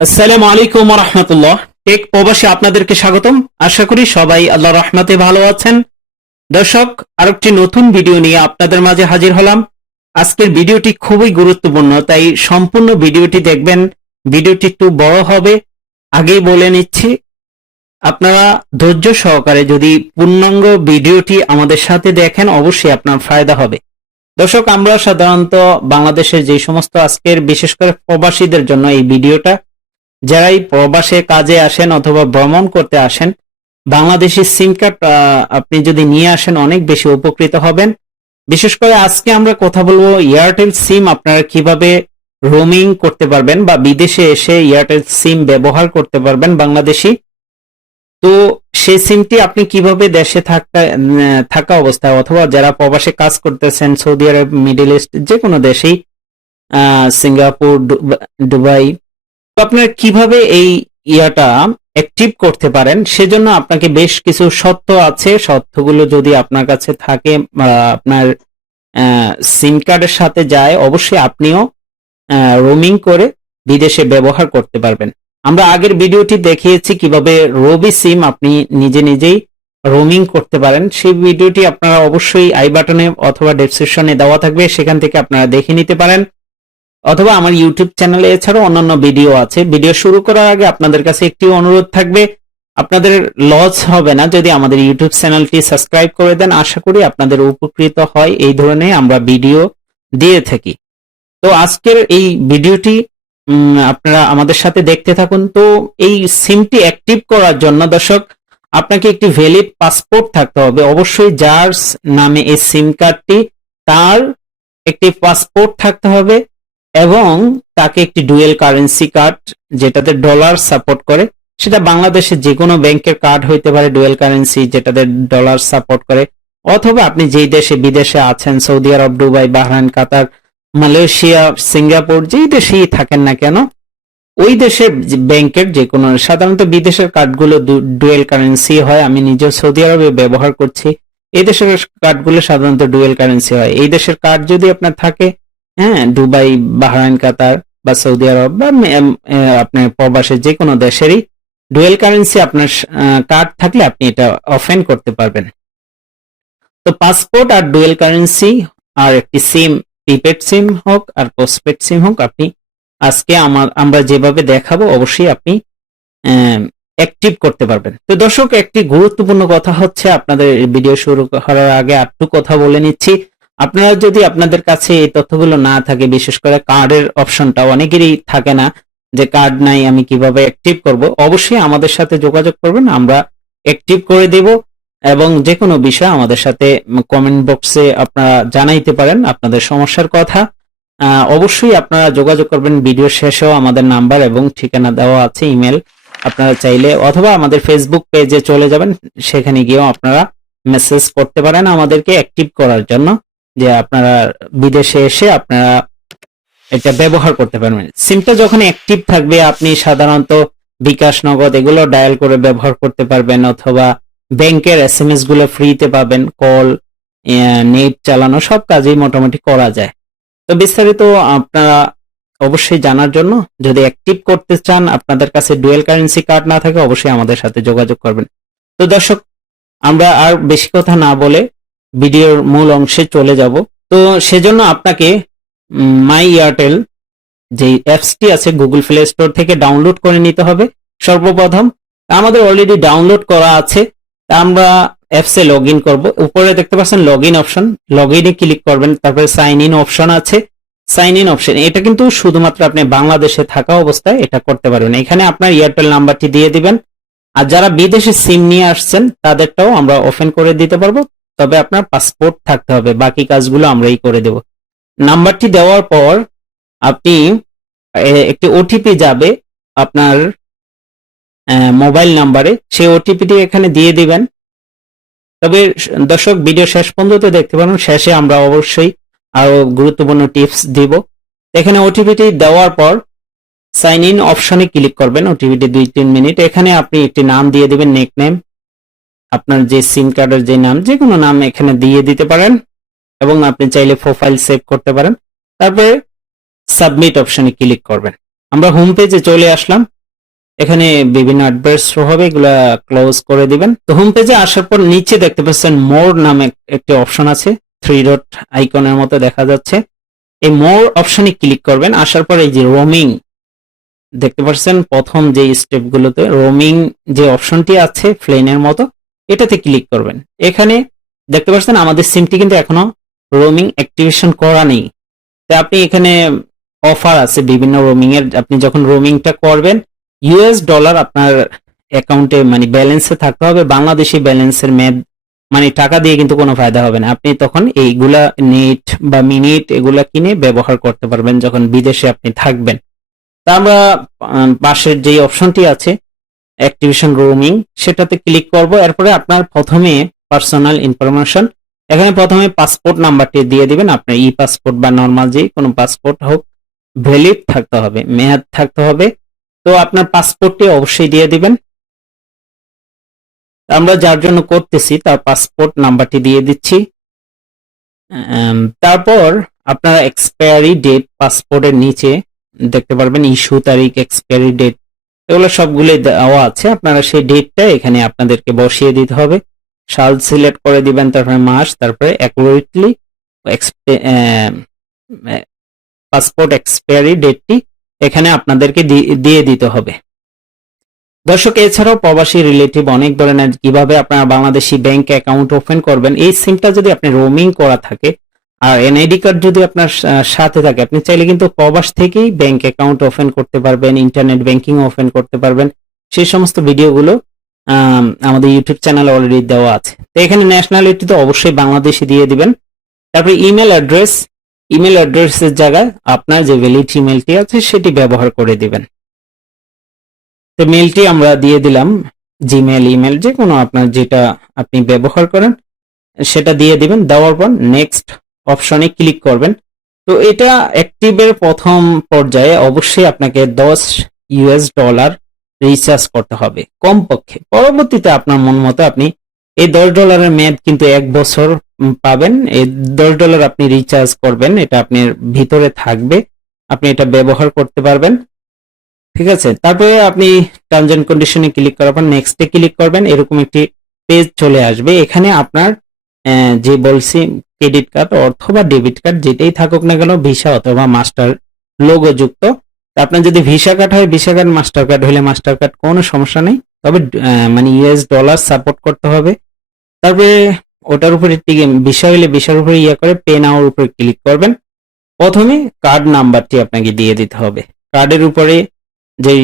আসসালামু আলাইকুম ওয়া রাহমাতুল্লাহ। টেক প্রবাসে আপনাদেরকে স্বাগতম। আশা করি সবাই আল্লাহর রহমতে ভালো আছেন। দর্শক, আরেকটি নতুন ভিডিও নিয়ে আপনাদের মাঝে হাজির হলাম। আজকের ভিডিওটি খুবই গুরুত্বপূর্ণ, তাই সম্পূর্ণ ভিডিওটি দেখবেন। ভিডিওটি একটু বড় হবে, আগেই বলে নিচ্ছি। আপনারা ধৈর্য সহকারে যদি পূর্ণাঙ্গ ভিডিওটি আমাদের সাথে দেখেন, অবশ্যই আপনার ফায়দা হবে। দর্শক, আমরা সাধারণত বাংলাদেশের যে সমস্ত আজকের বিশেষ করে প্রবাসীদের জন্য এই ভিডিওটা, যারাই প্রবাসে কাজে আসেন অথবা ভ্রমণ করতে আসেন, বাংলাদেশি সিম কার্ড আপনি যদি নিয়ে আসেন অনেক বেশি উপকৃত হবেন। বিশেষ করে আজকে আমরা কথা বলবো এয়ারটেল সিম আপনারা কিভাবে রোমিং করতে পারবেন বা বিদেশে এসে এয়ারটেল সিম ব্যবহার করতে পারবেন বাংলাদেশি। তো সেই সিমটি আপনি কিভাবে দেশে থাকা অবস্থায় অথবা যারা প্রবাসে কাজ করতেছেন সৌদি আরব, মিডল ইস্ট, যে কোনো দেশেই, সিঙ্গাপুর, দুবাই, আপনারা কিভাবে এই ইয়াটা অ্যাক্টিভ করতে পারেন সেজন্য আপনাকে বেশ কিছু শর্ত আছে। শর্তগুলো যদি আপনার কাছে থাকে, আপনার সিম কার্ডের সাথে যায়, অবশ্যই আপনিও রোমিং করে বিদেশে ব্যবহার করতে পারবেন। আমরা আগের ভিডিওটি দেখিয়েছি কিভাবে রবি সিম আপনি নিজে নিজেই রোমিং করতে পারেন। সেই ভিডিওটি আপনারা অবশ্যই আই বাটনে অথবা ডেসক্রিপশনে দেওয়া থাকবে, সেখান থেকে আপনারা দেখে নিতে পারেন। অথবা আমার ইউটিউব চ্যানেলে এছাড়াও অন্যান্য ভিডিও আছে। ভিডিও শুরু করার আগে আপনাদের কাছে একটি অনুরোধ থাকবে, আপনাদের লস হবে না যদি আমাদের ইউটিউব চ্যানেলটি সাবস্ক্রাইব করে দেন। আশা করি আপনাদের উপকৃত হয়, এই ধরনের আমরা ভিডিও দিয়ে থাকি। তো আজকের এই ভিডিওটি আপনারা আমাদের সাথে দেখতে থাকুন। তো এই সিমটি অ্যাক্টিভ করার জন্য দর্শক, আপনাকে একটি ভ্যালিড পাসপোর্ট থাকতে হবে। অবশ্যই যার নামে এই সিম কার্ডটি, তার একটি পাসপোর্ট থাকতে হবে এবং তাকে একটি ডুয়েল কারেন্সি কার্ড, যেটাতে ডলার সাপোর্ট করে, সেটা বাংলাদেশের যে কোনো ব্যাংকের কার্ড হইতে পারে ডুয়েল কারেন্সি, যেটাতে ডলার সাপোর্ট করে। অথবা আপনি যেই দেশে বিদেশে আছেন, সৌদি আরব, দুবাই, বাহরাইন, কাতার, মালয়েশিয়া, সিঙ্গাপুর, যেই দেশেই থাকেন না কেন, ওই দেশের ব্যাংকের যে কোনো, সাধারণত বিদেশের কার্ডগুলো ডুয়েল কারেন্সি হয়। আমি নিজে সৌদি আরবে ব্যবহার করছি, এই দেশের কার্ডগুলো সাধারণত ডুয়েল কারেন্সি হয়। এই দেশের কার্ড যদি আপনার থাকে, হ্যাঁ, দুবাই, বাহরাইন, কাতার বা সৌদি আরব বা আপনার প্রবাসের যে কোনো দেশেরই ডুয়েল কারেন্সি আপনার কার্ড থাকলে আপনি এটা ওপেন করতে পারবেন। তো পাসপোর্ট আর ডুয়েল কারেন্সি আর একটি সিম, প্রিপেড সিম হোক আর পোস্টপেড সিম হোক, আপনি আজকে আমরা যেভাবে দেখাবো অবশ্যই আপনি অ্যাক্টিভ করতে পারবেন। তো দর্শক, একটি গুরুত্বপূর্ণ কথা হচ্ছে, আপনাদের ভিডিও শুরু করার আগে একটু কথা বলে নিচ্ছি। আপনারা যদি আপনাদের কাছে এই তথ্যগুলো না থাকে, বিশেষ করে কার্ডের অপশনটা অনেকেরই থাকে না, যে কার্ড নাই আমি কিভাবে অ্যাক্টিভ করব, অবশ্যই আমাদের সাথে যোগাযোগ করবেন, আমরা অ্যাক্টিভ করে দেব। এবং যে কোনো বিষয় আমাদের সাথে কমেন্ট বক্সে আপনারা জানাইতে পারেন আপনাদের সমস্যার কথা। অবশ্যই আপনারা যোগাযোগ করবেন। ভিডিও শেষেও আমাদের নাম্বার এবং ঠিকানা দেওয়া আছে, ইমেল, আপনারা চাইলে অথবা আমাদের ফেসবুক পেজে চলে যাবেন, সেখানে গিয়েও আপনারা মেসেজ করতে পারেন আমাদেরকে অ্যাক্টিভ করার জন্য, যে আপনারা বিদেশে এসে আপনারা এটা ব্যবহার করতে পারবেন। সিমটা যখন অ্যাক্টিভ থাকবে, আপনি সাধারণত বিকাশ, নগদ এগুলো ডায়াল করে ব্যবহার করতে পারবেন, অথবা ব্যাংকের এসএমএস গুলো ফ্রিতে পাবেন, কল, নেট চালানো সব কাজই মোটামুটি করা যায়। তো বিস্তারিত আপনারা অবশ্যই জানার জন্য, যদি অ্যাক্টিভ করতে চান, আপনাদের কাছে ডুয়েল কারেন্সি কার্ড না থাকে, অবশ্যই আমাদের সাথে যোগাযোগ করবেন। তো দর্শক, আমরা আর বেশি কথা না বলে ভিডিওর মূল অংশে চলে যাব। তো সেজন্য আপনাকে মাই এয়ারটেল যে অ্যাপসটি আছে গুগল প্লে স্টোর থেকে ডাউনলোড করে নিতে হবে সর্বপ্রথম। আমাদের অলরেডি ডাউনলোড করা আছে। আমরা অ্যাপসে লগ ইন করবো। উপরে দেখতে পাচ্ছেন লগ ইন অপশন, লগ ইনে ক্লিক করবেন, তারপরে সাইন ইন অপশন আছে। সাইন ইন অপশন এটা কিন্তু শুধুমাত্র আপনি বাংলাদেশে থাকা অবস্থায় এটা করতে পারবেন। এখানে আপনার এয়ারটেল নাম্বারটি দিয়ে দিবেন। আর যারা বিদেশে সিম নিয়ে আসছেন তাদেরটাও আমরা ওপেন করে দিতে পারবো, তবে আপনার পাসপোর্ট থাকতে হবে। বাকি কাজগুলো আমরাই করে দেব। নাম্বারটি দেওয়ার পর আপনি একটি ওটিপি যাবে আপনার মোবাইল নাম্বারে, সেই ওটিপিটি এখানে দিয়ে দিবেন। তবে দর্শক, ভিডিও শেষ পর্যন্ত দেখতে পারেন, শেষে আমরা অবশ্যই আরো গুরুত্বপূর্ণ টিপস দিব। এখানে ওটিপিটি দেওয়ার পর সাইন ইন অপশনে ক্লিক করবেন। ওটিপিটি 2-3 মিনিট। এখানে আপনি একটি নাম দিয়ে দিবেন, নেকনেম, আপনার যে সিম কার্ডের যে নাম, যে কোনো নাম এখানে দিয়ে দিতে পারেন এবং আপনি চাইলে প্রোফাইল সেভ করতে পারেন। তারপরে সাবমিট অপশনে ক্লিক করবেন। আমরা হোম পেজে চলে আসলাম। এখানে বিভিন্ন অ্যাডভার্স শো হবে, এগুলা ক্লোজ করে দিবেন। তো হোম পেজে আসার পর নিচে দেখতে পাচ্ছেন মোর নামে একটি অপশন আছে, 3 ডট আইকনের মতো দেখা যাচ্ছে। এই মোর অপশনে ক্লিক করবেন। আসার পর এই যে রোমিং দেখতে পাচ্ছেন, প্রথম যে স্টেপগুলোতে রোমিং যে অপশনটি আছে প্লেনের মতো, এটাতে ক্লিক করবেন। এখানে দেখতে পাচ্ছেন আমাদের সিমটি কিন্তু এখনো রোমিং অ্যাক্টিভেশন করা নেই। তো আপনি এখানে অফার আছে বিভিন্ন রোমিং এর। আপনি যখন রোমিংটা করবেন, ইউএস ডলার আপনার অ্যাকাউন্টে মানে ব্যালেন্সে থাকতে হবে। বাংলাদেশি ব্যালেন্সের মেয়াদ মানে টাকা দিয়ে কিন্তু কোনো ফায়দা হবে না। আপনি তখন এইগুলা নেট বা মিনিট এগুলা কিনে ব্যবহার করতে পারবেন যখন বিদেশে আপনি থাকবেন। তা আমরা পাশের যে অপশনটি আছে অ্যাক্টিভেশন রোমিং, সেটাতে ক্লিক করব। এরপরে আপনার প্রথমে পার্সোনাল ইনফরমেশন, এখানে প্রথমে পাসপোর্ট নাম্বারটি দিয়ে দিবেন। আপনার ই পাসপোর্ট বা নর্মাল যে কোনো পাসপোর্ট হোক, ভ্যালিড থাকতে হবে, মেয়াদ থাকতে হবে। তো আপনার পাসপোর্টটি অবশ্যই দিয়ে দিবেন। আমরা যার জন্য করতেছি তার পাসপোর্ট নাম্বারটি দিয়ে দিচ্ছি। তারপর আপনারা এক্সপায়ারি ডেট পাসপোর্টের নিচে দেখতে পারবেন, ইস্যু তারিখ, এক্সপায়ারি ডেট, এগুলো সবগুলো দেওয়া আছে। আপনারা সেই ডেটটা এখানে আপনাদেরকে বসিয়ে দিতে হবে। সাল সিলেক্ট করে দিবেন, তারপরে মাস, তারপরে অ্যাকুরেটলি পাসপোর্ট এক্সপায়ারি ডেটটি এখানে আপনাদেরকে দিয়ে দিতে হবে। দর্শক, এছাড়াও প্রবাসী রিলেটিভ অনেক ধরনের কিভাবে আপনারা বাংলাদেশি ব্যাংক অ্যাকাউন্ট ওপেন করবেন, এই সিমটা যদি আপনি রোমিং করা থাকে আর এনআইডি কার্ড যদি আপনার সাথে থাকে, আপনি চাইলে কিন্তু প্রবাস থেকেই ব্যাংক অ্যাকাউন্ট ওপেন করতে পারবেন, ইন্টারনেট ব্যাংকিং ওপেন করতে পারবেন। সেই সমস্ত ভিডিওগুলো আমাদের ইউটিউব চ্যানেলে অলরেডি দেওয়া আছে। তো এখানে ন্যাশনালিটি তো অবশ্যই বাংলাদেশি দিয়ে দিবেন। তারপরে ইমেল অ্যাড্রেসের জায়গায় আপনার যে ভ্যালিড ইমেলটি আছে সেটি ব্যবহার করে দিবেন। তো মেলটি আমরা দিয়ে দিলাম, জিমেল, ইমেল, যে কোনো আপনার যেটা আপনি ব্যবহার করেন সেটা দিয়ে দিবেন। দেওয়ার পর নেক্সট অপশনে ক্লিক করবেন। তো এটা অ্যাক্টিভের প্রথম পর্যায়ে অবশ্যই আপনাকে $10 রিচার্জ করতে হবে কমপক্ষে। পরবর্তীতে আপনার মন মতো আপনি এই $10 মেয়াদ কিন্তু 1 বছর পাবেন। এই $10 আপনি রিচার্জ করবেন, এটা আপনার ভিতরে থাকবে, আপনি এটা ব্যবহার করতে পারবেন। ঠিক আছে, তারপরে আপনি টার্মস এন্ড কন্ডিশনে ক্লিক করার পর নেক্সটে ক্লিক করবেন। এরকম একটি পেজ চলে আসবে। এখানে আপনার যে বলছি ক্রেডিট কার্ড অথবা ডেবিট কার্ড যেটাই থাকুক না কেন, ভিসা অথবা মাস্টার লোগো যুক্ত। আপনার যদি ভিসা কার্ড হয় ভিসা কার্ড, মাস্টার কার্ড হলে মাস্টার কার্ড, কোনো সমস্যা নেই। তবে মানে ইউএস ডলার সাপোর্ট করতে হবে। তারপরে ওটার উপরে ভিসা হলে ভিসার উপরে করে পে নাওর উপরে ক্লিক করবেন। প্রথমে কার্ড নাম্বারটি আপনাকে দিয়ে দিতে হবে। কার্ডের উপরে যেই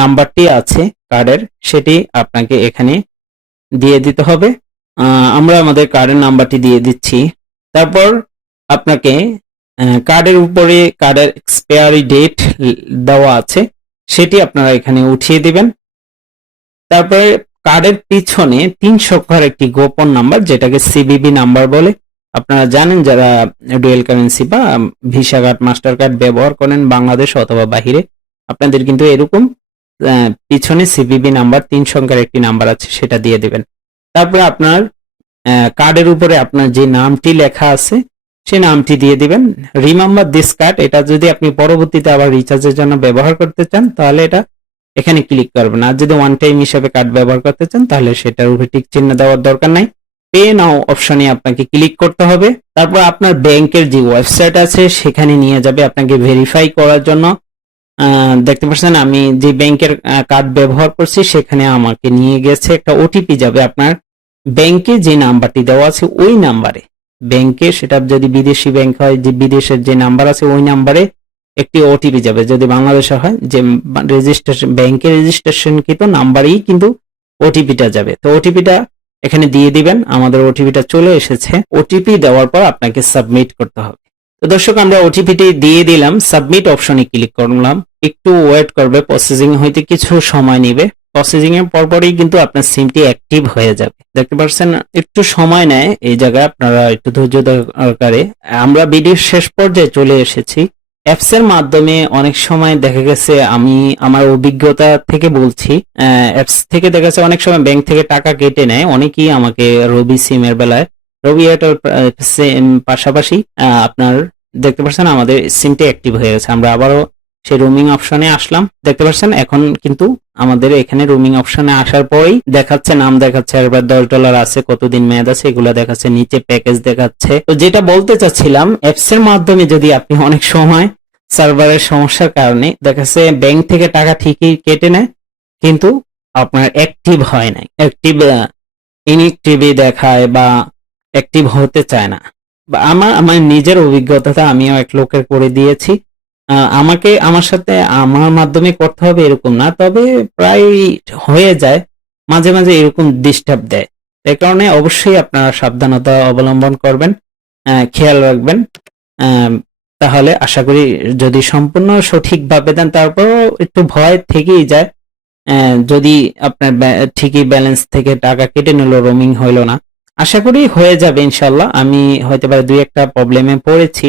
নাম্বারটি আছে কার্ডের, সেটি আপনাকে এখানে দিয়ে দিতে হবে। আমরা আমাদের কার্ডের নাম্বারটি দিয়ে দিচ্ছি। তারপর আপনাকে কার্ডের উপরে কার্ডের এক্সপায়ারি ডেট দেওয়া আছে, সেটি আপনারা এখানে উঠিয়ে দিবেন। তারপরে কার্ডের পিছনে 3 সংখ্যার একটি গোপন নাম্বার, যেটাকে সিবিবি নাম্বার বলে। আপনারা জানেন যারা ডুয়েল কারেন্সি বা ভিসা কার্ড, মাস্টার কার্ড ব্যবহার করেন বাংলাদেশ অথবা বাহিরে, আপনাদের কিন্তু এরকম পিছনে সিবিবি নাম্বার 3 সংখ্যার একটি নাম্বার আছে, সেটা দিয়ে দিবেন। তারপরে আপনার কার্ডের উপরে আপনার যে নামটি লেখা আছে সেই নামটি দিয়ে দিবেন। রিমেম্বার দিস কার্ড, এটা যদি আপনি পরবর্তীতে আবার রিচার্জের জন্য ব্যবহার করতে চান তাহলে এটা এখানে ক্লিক করবেন। আর যদি ওয়ান টাইম হিসাবে কার্ড ব্যবহার করতে চান তাহলে সেটার উপরে টিক চিহ্ন দেওয়ার দরকার নাই। পে নাও অপশনে আপনাকে ক্লিক করতে হবে। তারপর আপনার ব্যাংকের যে ওয়েবসাইট আছে সেখানে নিয়ে যাবে আপনাকে ভেরিফাই করার জন্য। দেখতে পাচ্ছেন আমি যে ব্যাংকের কার্ড ব্যবহার করছি সেখানে আমাকে নিয়ে গেছে, একটা ওটিপি যাবে আপনার ব্যাংকে যে নাম্বারটি দেওয়া আছে ওই নাম্বারে। ব্যাংকে সেটা যদি বিদেশি ব্যাংক হয়, যে বিদেশের যে নাম্বার আছে ওই নাম্বারে একটি ওটিপি যাবে। যদি বাংলাদেশে হয় যে রেজিস্ট্রেশন ব্যাংকের রেজিস্ট্রেশনকৃত নাম্বারেই কিন্তু ওটিপিটা যাবে। তো ওটিপিটা এখানে দিয়ে দিবেন। আমাদের ওটিপিটা চলে এসেছে। ওটিপি দেওয়ার পর আপনাকে সাবমিট করতে হবে। তো দর্শক, আমরা ওটিপিটি দিয়ে দিলাম, সাবমিট অপশনে ক্লিক করলাম। একটু ওয়েট করবে, প্রসেসিং হইতে কিছু সময় নেবে। প্রসেসিং এর পরপরই কিন্তু আপনার সিমটি অ্যাক্টিভ হয়ে যাবে। দেখতে পাচ্ছেন একটু সময় নেয়, এই জায়গায় আপনারা একটু ধৈর্য দরকারে। আমরা ভিডিওর শেষ পর্যায়ে চলে এসেছি। অ্যাপস এর মাধ্যমে অনেক সময় দেখা গেছে, আমি আমার অভিজ্ঞতা থেকে বলছি, অ্যাপস থেকে দেখা গেছে অনেক সময় ব্যাংক থেকে টাকা কেটে নেয়। অনেকেই আমাকে রবি সিমের বেলায়, রবি এয়ারটেল পাশাপাশি আপনার দেখতে পাচ্ছেন আমাদের সিমটি অ্যাক্টিভ হয়ে গেছে। আমরা আবারও সেই রোমিং অপশনে আসলাম, দেখতে পাচ্ছেন এখন কিন্তু আমাদের এখানে রোমিং অপশনে আসার পরেই দেখাচ্ছে, নাম দেখাচ্ছে, একবার $10 আছে, কতদিন মেয়াদ আছে এগুলো দেখাচ্ছে, নিচে প্যাকেজ দেখাচ্ছে। তো যেটা বলতে চাচ্ছিলাম, অ্যাপস এর মাধ্যমে যদি আপনি অনেক সময় সার্ভারের সমস্যার কারণে দেখাচ্ছে ব্যাংক থেকে টাকা ঠিকই কেটে নেয়, কিন্তু আপনার অ্যাক্টিভ হয় নাই, অ্যাক্টিভ ইনএক্টিভই দেখায় বা অ্যাক্টিভ হতে চায় না। বা আমার নিজের অভিজ্ঞতাটা আমিও এক লোকের করে দিয়েছি। আমাকে আমার সাথে আমার মাধ্যমে করতে হবে এরকম না, তবে প্রায় হয়ে যায়, মাঝে মাঝে এরকম ডিস্টার্ব দেয়। এই কারণে অবশ্যই আপনারা সাবধানতা অবলম্বন করবেন, খেয়াল রাখবেন। তাহলে আশা করি যদি সম্পূর্ণ সঠিকভাবে দেন, তারপরও একটু ভয় থেকেই যায়। যদি আপনার ঠিকই ব্যালেন্স থেকে টাকা কেটে নিল, রোমিং হইলো না, আশা করি হয়ে যাবে ইনশাল্লাহ। আমি হয়তো বা দুই একটা প্রবলেমে পড়েছি,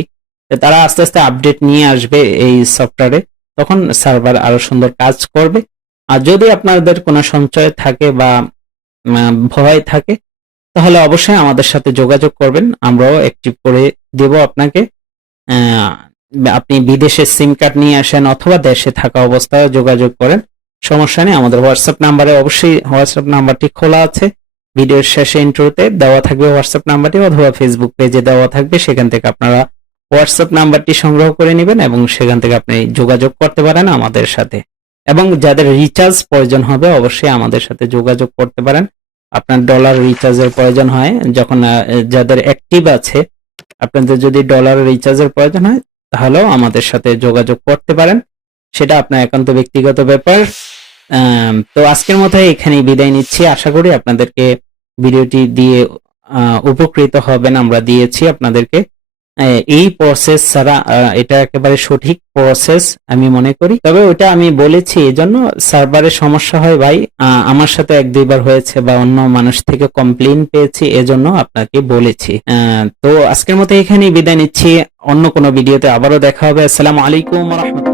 তারা আস্তে আস্তে আপডেট নিয়ে আসবে এই সফটওয়্যারে, তখন সার্ভার আরো সুন্দর কাজ করবে। আর যদি আপনাদের কোনো সঞ্চয় থাকে বা ভয় থাকে, তাহলে অবশ্যই আমাদের সাথে যোগাযোগ করবেন, আমরাও অ্যাক্টিভ করে দেব আপনাকে। আহ, আপনি বিদেশে সিম কার্ড নিয়ে আসেন অথবা দেশে থাকা অবস্থায় যোগাযোগ করেন, সমস্যা নেই। আমাদের হোয়াটসঅ্যাপ নাম্বারে, অবশ্যই হোয়াটসঅ্যাপ নাম্বারটি খোলা আছে, ভিডিওর শেষে ইন্ট্রোতে দেওয়া থাকবে হোয়াটসঅ্যাপ নাম্বারটি, অথবা ফেসবুক পেজে দেওয়া থাকবে, সেখান থেকে আপনারা হোয়াটসঅ্যাপ নাম্বারটি সংগ্রহ করে নেবেন এবং সেখান থেকে আপনি যোগাযোগ করতে পারেন আমাদের সাথে। এবং যাদের রিচার্জ প্রয়োজন হবে অবশ্যই আমাদের সাথে যোগাযোগ করতে পারেন। আপনার ডলার রিচার্জের প্রয়োজন হয় যখন, যাদের অ্যাক্টিভ আছে, আপনাদের যদি ডলার রিচার্জের প্রয়োজন হয় তাহলেও আমাদের সাথে যোগাযোগ করতে পারেন, সেটা আপনার একান্ত ব্যক্তিগত ব্যাপার। তো আজকের মতো এখানেই বিদায় নিচ্ছি, আশা করি আপনাদেরকে ভিডিওটি দিয়ে উপকৃত হবেন। আমরা দিয়েছি আপনাদেরকে এই প্রসেস ছাড়া, এটা একেবারে সঠিক প্রসেস আমি মনে করি। তবে ওটা আমি বলেছি এজন্য, সার্ভারের সমস্যা হয় ভাই, আমার সাথে এক দুইবার হয়েছে বা অন্য মানুষ থেকে কমপ্লেইন পেয়েছি, এজন্য আপনাকে বলেছি। তো আজকের মতো এখানেই বিদায় নিচ্ছি, অন্য কোনো ভিডিওতে আবারও দেখা হবে। আসসালামু আলাইকুম ওয়া রাহমাতুল্লাহ।